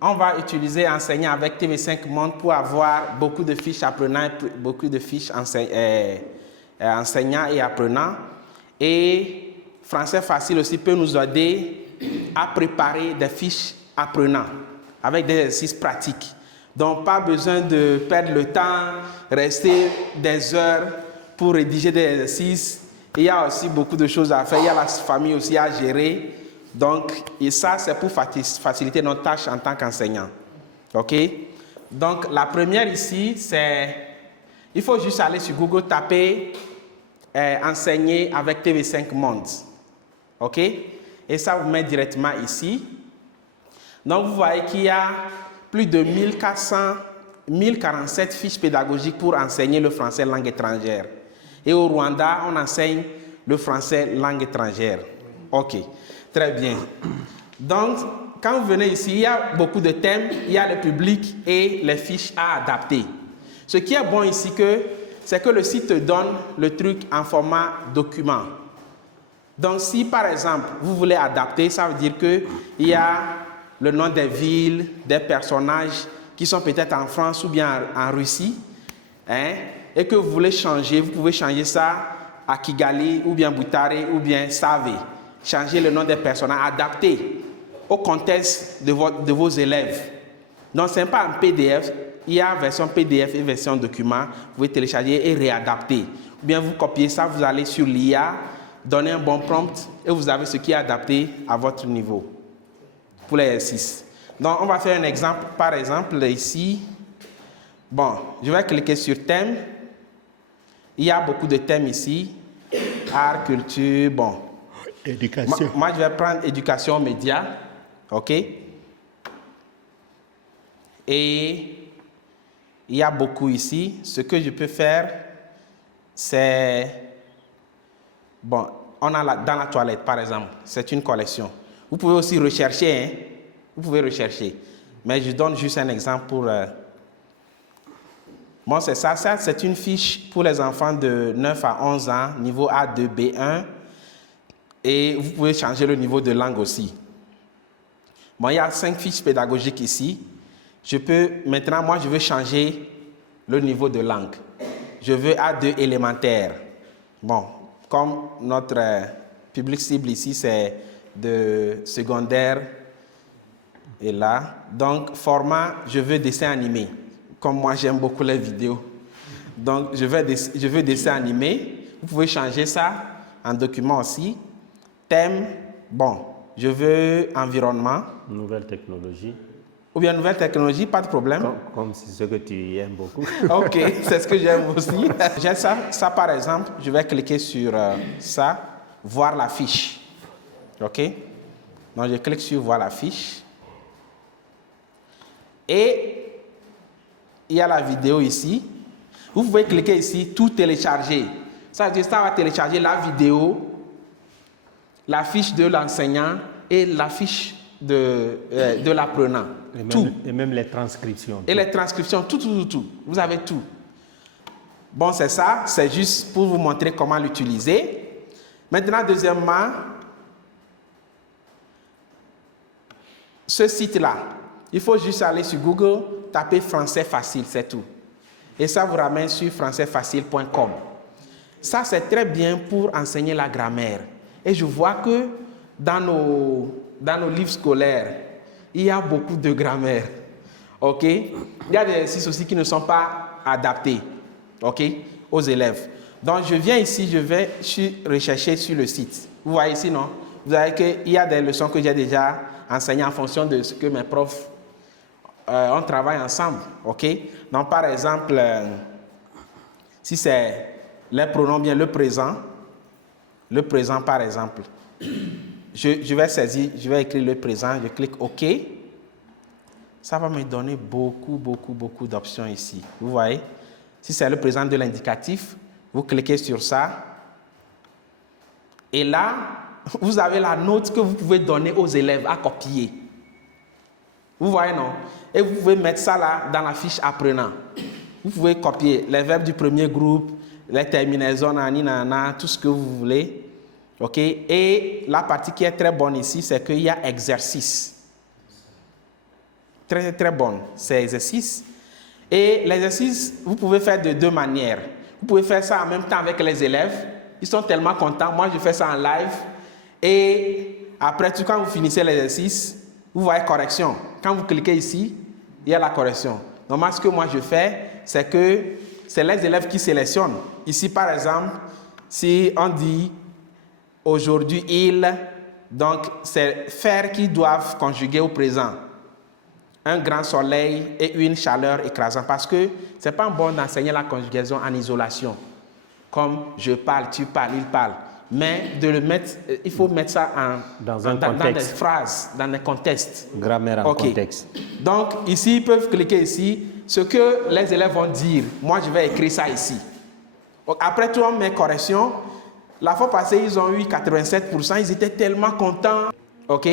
on va utiliser enseigner avec TV5 Monde pour avoir beaucoup de fiches apprenants, beaucoup de fiches enseignants et apprenants. Et Français Facile aussi peut nous aider à préparer des fiches apprenants avec des exercices pratiques. Donc, pas besoin de perdre le temps, rester des heures pour rédiger des exercices. Il y a aussi beaucoup de choses à faire. Il y a la famille aussi à gérer. Donc, et ça, c'est pour faciliter notre tâche en tant qu'enseignant. OK? Donc, la première ici, c'est... Il faut juste aller sur Google, taper enseigner avec TV5 Monde. OK? Et ça vous met directement ici. Donc, vous voyez qu'il y a plus de 1047 fiches pédagogiques pour enseigner le français langue étrangère. Et au Rwanda, on enseigne le français langue étrangère. OK, très bien. Donc, quand vous venez ici, il y a beaucoup de thèmes, il y a le public et les fiches à adapter. Ce qui est bon ici, c'est que le site te donne le truc en format document. Donc, si par exemple, vous voulez adapter, ça veut dire qu'il y a le nom des villes, des personnages qui sont peut-être en France ou bien en Russie, hein, et que vous voulez changer, vous pouvez changer ça à Kigali ou bien Butare ou bien Save. Changer le nom des personnages, adapter au contexte de vos élèves. Donc, ce n'est pas un PDF, il y a version PDF et version document, vous pouvez télécharger et réadapter. Ou bien vous copiez ça, vous allez sur l'IA, donnez un bon prompt et vous avez ce qui est adapté à votre niveau pour l'exercice. Donc, on va faire un exemple. Par exemple, ici, bon, je vais cliquer sur thème. Il y a beaucoup de thèmes ici. Art, culture, bon. Éducation. Moi, je vais prendre éducation média. OK? Et il y a beaucoup ici. Ce que je peux faire, c'est... Bon, on a dans la toilette, par exemple. C'est une collection. Vous pouvez aussi rechercher, hein? Vous pouvez rechercher. Mais je donne juste un exemple pour... Bon, c'est ça. Ça, c'est une fiche pour les enfants de 9 à 11 ans, niveau A2, B1. Et vous pouvez changer le niveau de langue aussi. Bon, il y a 5 fiches pédagogiques ici. Maintenant, moi, je veux changer le niveau de langue. Je veux A2 élémentaire. Bon, comme notre public cible ici, c'est de secondaire et là. Donc, format, je veux dessin animé. Comme moi, j'aime beaucoup les vidéos. Donc, je veux dessin animé. Vous pouvez changer ça en document aussi. Thème, bon, je veux environnement. Nouvelle technologie. Ou bien nouvelle technologie, pas de problème. Comme c'est ce que tu aimes beaucoup. OK, c'est ce que j'aime aussi. J'ai ça par exemple, je vais cliquer sur ça, voir la fiche. OK? Donc, je clique sur voir la fiche. Et il y a la vidéo ici. Vous pouvez cliquer ici, tout télécharger. Ça veut dire que ça va télécharger la vidéo, la fiche de l'enseignant et la fiche de l'apprenant. Et même les transcriptions. Et les transcriptions, tout. Vous avez tout. Bon, c'est ça. C'est juste pour vous montrer comment l'utiliser. Maintenant, deuxièmement, ce site-là, il faut juste aller sur Google, taper français facile, c'est tout. Et ça vous ramène sur françaisfacile.com. Ça, c'est très bien pour enseigner la grammaire. Et je vois que dans nos livres scolaires, il y a beaucoup de grammaire. OK? Il y a des exercices aussi qui ne sont pas adaptés, OK, aux élèves. Donc, je viens ici, je vais rechercher sur le site. Vous voyez ici, non? Vous voyez qu'il y a des leçons que j'ai déjà enseignées en fonction de ce que mes profs, on travaille ensemble, OK? Donc, par exemple, si c'est les pronoms, bien le présent par exemple, je vais saisir, je vais écrire le présent, je clique OK. Ça va me donner beaucoup d'options ici. Vous voyez? Si c'est le présent de l'indicatif, vous cliquez sur ça. Et là, vous avez la note que vous pouvez donner aux élèves à copier. Vous voyez, non? Et vous pouvez mettre ça là dans la fiche apprenant. Vous pouvez copier les verbes du premier groupe, les terminaisons, nana, tout ce que vous voulez. OK? Et la partie qui est très bonne ici, c'est qu'il y a exercice. très très bonne, ces exercices. Et l'exercice, vous pouvez faire de deux manières. Vous pouvez faire ça en même temps avec les élèves. Ils sont tellement contents. Moi, je fais ça en live. Et après tout, quand vous finissez l'exercice, vous voyez correction. Quand vous cliquez ici, il y a la correction. Normalement, ce que moi je fais, c'est que c'est les élèves qui sélectionnent. Ici, par exemple, si on dit aujourd'hui il, donc c'est faire qui doivent conjuguer au présent. Un grand soleil et une chaleur écrasante. Parce que ce n'est pas bon d'enseigner la conjugaison en isolation. Comme je parle, tu parles, il parle. Mais de le mettre, il faut mettre ça dans des phrases, dans des contextes. Grammaire en contexte. Donc ici, ils peuvent cliquer ici. Ce que les élèves vont dire, moi je vais écrire ça ici. Donc, après tout, on met correction. La fois passée, ils ont eu 87%. Ils étaient tellement contents. OK?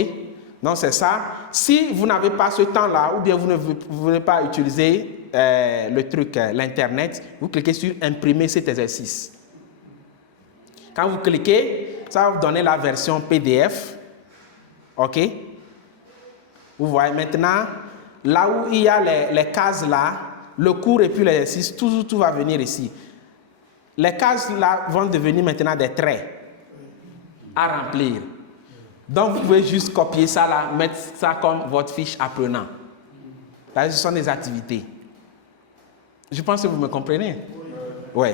Donc c'est ça. Si vous n'avez pas ce temps-là, ou bien vous ne voulez pas utiliser le truc, l'Internet, vous cliquez sur imprimer cet exercice. Quand vous cliquez, ça va vous donner la version PDF. OK? Vous voyez maintenant, là où il y a les cases là, le cours et puis l'exercice, tout va venir ici. Les cases là vont devenir maintenant des traits à remplir. Donc vous pouvez juste copier ça là, mettre ça comme votre fiche apprenant. Là, ce sont des activités. Je pense que vous me comprenez. Oui.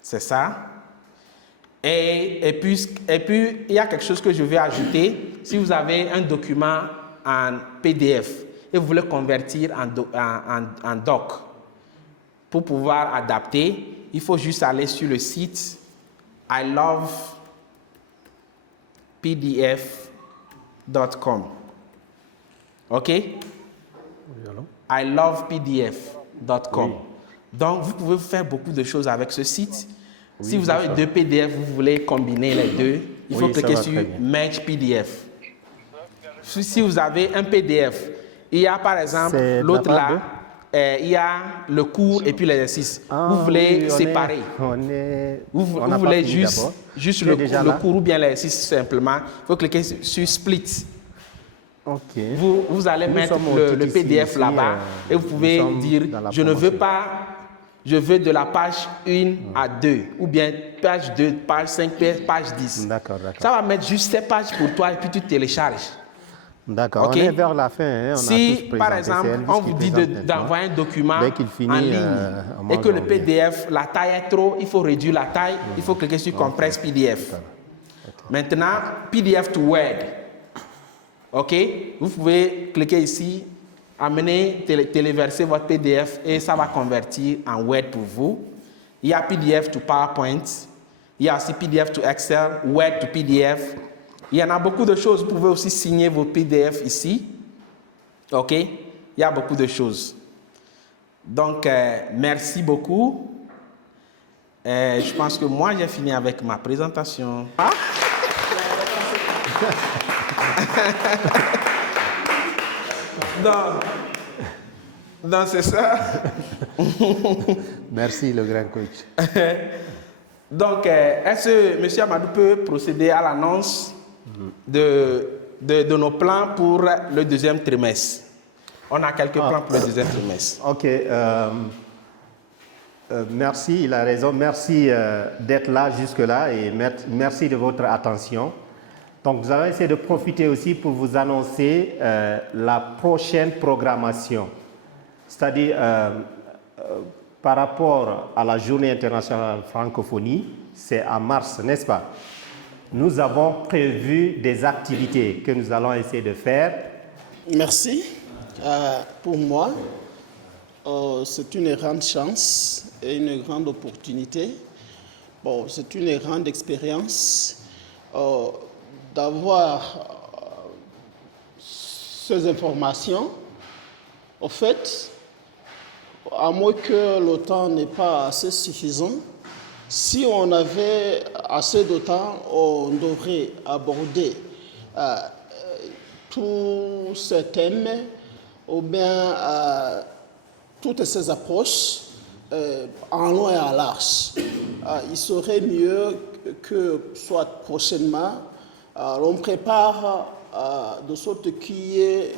C'est ça. Et puis, il y a quelque chose que je vais ajouter. Si vous avez un document en PDF et vous voulez convertir en doc pour pouvoir adapter, il faut juste aller sur le site ilovepdf.com. OK? ilovepdf.com. Oui. Donc, vous pouvez faire beaucoup de choses avec ce site. Oui, si vous avez deux PDF, vous voulez combiner les deux, il faut cliquer sur Match PDF. Si vous avez un PDF, il y a par exemple l'autre là, il y a le cours et puis l'exercice. Vous voulez séparer. Vous voulez juste le cours ou bien l'exercice simplement. Il faut cliquer sur Split. Okay. Vous allez mettre le PDF là-bas et vous pouvez dire je ne veux pas. Je veux de la page 1 à 2, ou bien page 2, page 5, page 10. D'accord. Ça va mettre juste ces pages pour toi et puis tu télécharges. D'accord, okay. On est vers la fin. Hein, si, par exemple, on vous dit d'envoyer un document en ligne et que le PDF, la taille est trop, il faut réduire la taille, il faut cliquer sur Compress PDF. Maintenant, PDF to Word. OK? Vous pouvez cliquer ici. Amenez, téléverser votre PDF et ça va convertir en Word pour vous. Il y a PDF to PowerPoint. Il y a aussi PDF to Excel, Word to PDF. Il y en a beaucoup de choses. Vous pouvez aussi signer vos PDF ici. OK? Il y a beaucoup de choses. Donc, merci beaucoup. Je pense que moi, j'ai fini avec ma présentation. Ah? Donc c'est ça. Merci, le grand coach. Donc, est-ce que M. Amadou peut procéder à l'annonce de nos plans pour le deuxième trimestre? On a quelques plans pour le deuxième trimestre. OK. Merci, il a raison. Merci d'être là jusque-là et merci de votre attention. Donc, nous allons essayer de profiter aussi pour vous annoncer la prochaine programmation. C'est-à-dire, par rapport à la Journée internationale francophonie, c'est en mars, n'est-ce pas? Nous avons prévu des activités que nous allons essayer de faire. Merci. Pour moi, c'est une grande chance et une grande opportunité. Bon, c'est une grande expérience. D'avoir ces informations, au fait, à moins que le temps n'est pas assez suffisant, si on avait assez de temps, on devrait aborder tous ces thèmes ou bien toutes ces approches en long et en large. Il serait mieux que soit prochainement, on prépare de sorte qu'il y ait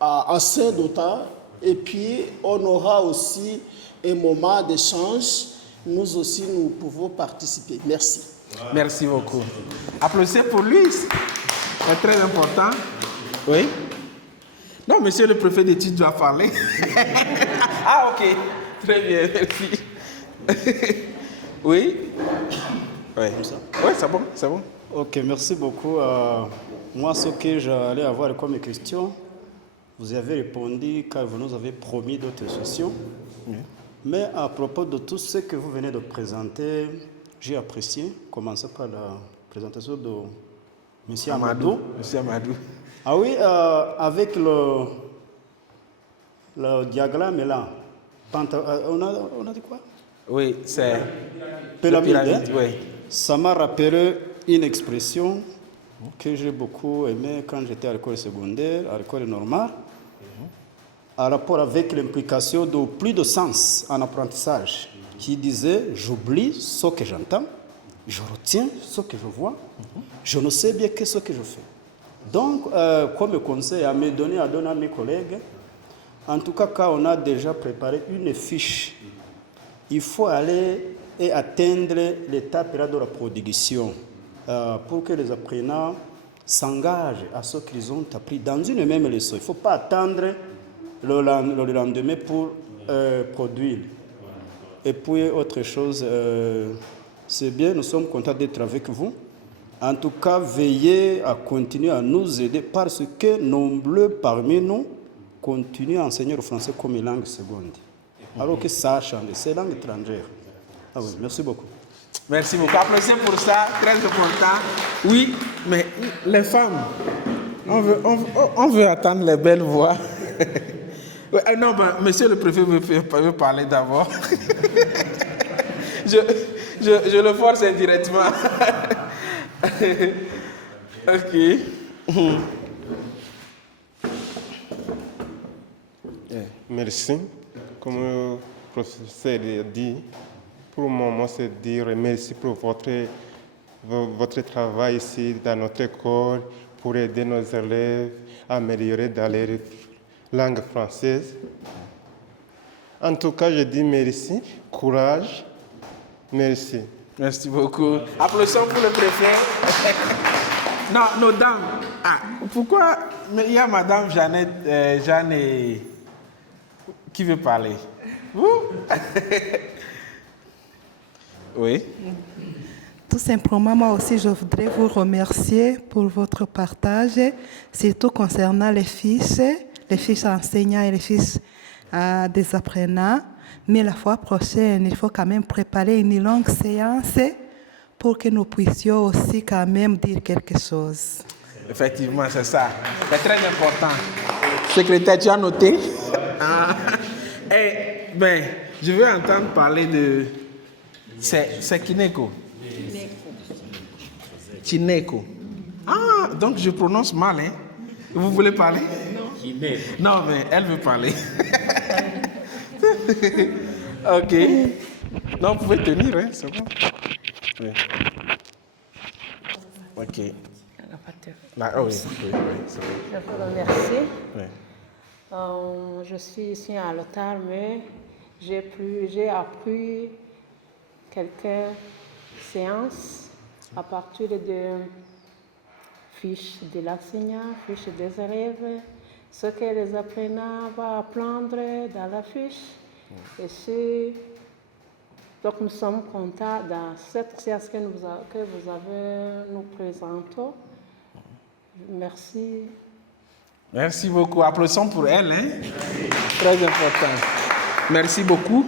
assez de temps. Et puis, on aura aussi un moment d'échange. Nous aussi, nous pouvons participer. Merci. Merci beaucoup. Applaudissez pour lui. C'est très important. Oui. Non, monsieur le préfet d'études doit parler. Ah, ok. Très bien, merci. Oui. Oui, c'est bon, c'est bon. Ok, merci beaucoup. Moi, ce que j'allais avoir comme question, vous avez répondu car vous nous avez promis d'autres sessions. Oui. Mais à propos de tout ce que vous venez de présenter, j'ai apprécié, commencer par la présentation de M. Amadou. Monsieur Amadou. Ah oui, avec le diagramme là, on a dit quoi? Oui, c'est pyramide. Oui. Ça m'a rappelé une expression que j'ai beaucoup aimée quand j'étais à l'école secondaire, à l'école normale, en rapport avec l'implication de plus de sens en apprentissage, qui disait « j'oublie ce que j'entends, je retiens ce que je vois, je ne sais bien que ce que je fais ». Donc, comme conseil à me donner, à donner à mes collègues, en tout cas, quand on a déjà préparé une fiche, il faut aller et atteindre l'étape de la production pour que les apprenants s'engagent à ce qu'ils ont appris dans une même leçon. Il ne faut pas attendre le lendemain pour produire. Et puis, autre chose, c'est bien, nous sommes contents d'être avec vous. En tout cas, veillez à continuer à nous aider parce que nombreux parmi nous continuent à enseigner le français comme une langue seconde. Alors que ça a changé, c'est une langue étrangère. Ah oui, merci beaucoup. Merci beaucoup. Applaudissez pour ça, très important. Oui, mais les femmes, on veut attendre les belles voix. Non, ben, monsieur le préfet veut parler d'abord. je le force indirectement. Ok. Merci. Comme le professeur a dit, pour le moment, c'est dire merci pour votre travail ici dans notre école pour aider nos élèves à améliorer dans leur langue française. En tout cas, je dis merci, courage, merci. Merci beaucoup. Applaudissons pour le préfet. Non, nos dames. Ah, pourquoi il y a madame Jeanne et... Qui veut parler? Vous? Oui. Tout simplement, moi aussi, je voudrais vous remercier pour votre partage, surtout concernant les fiches enseignants et les fiches des apprenants. Mais la fois prochaine, il faut quand même préparer une longue séance pour que nous puissions aussi quand même dire quelque chose. Effectivement, c'est ça. C'est très important. Secrétaire, tu as noté? Ben, je veux entendre parler de... C'est Kineko. Chineko. Ah, donc je prononce mal, hein? Vous voulez parler? Non, mais elle veut parler. Ok. Non, vous pouvez tenir, hein? C'est bon. Oui. Ok. Là, oh oui, c'est bon. Je vous remercie. Oui. Je suis ici à l'hôtel, mais j'ai appris quelques séances à partir de fiches de l'enseignant, fiches des élèves, ce que les apprenants vont apprendre dans la fiche. Donc nous sommes contents dans cette séance que vous avez nous présentée. Merci. Merci beaucoup. Applaudissons pour elle. Hein? Très important. Merci beaucoup.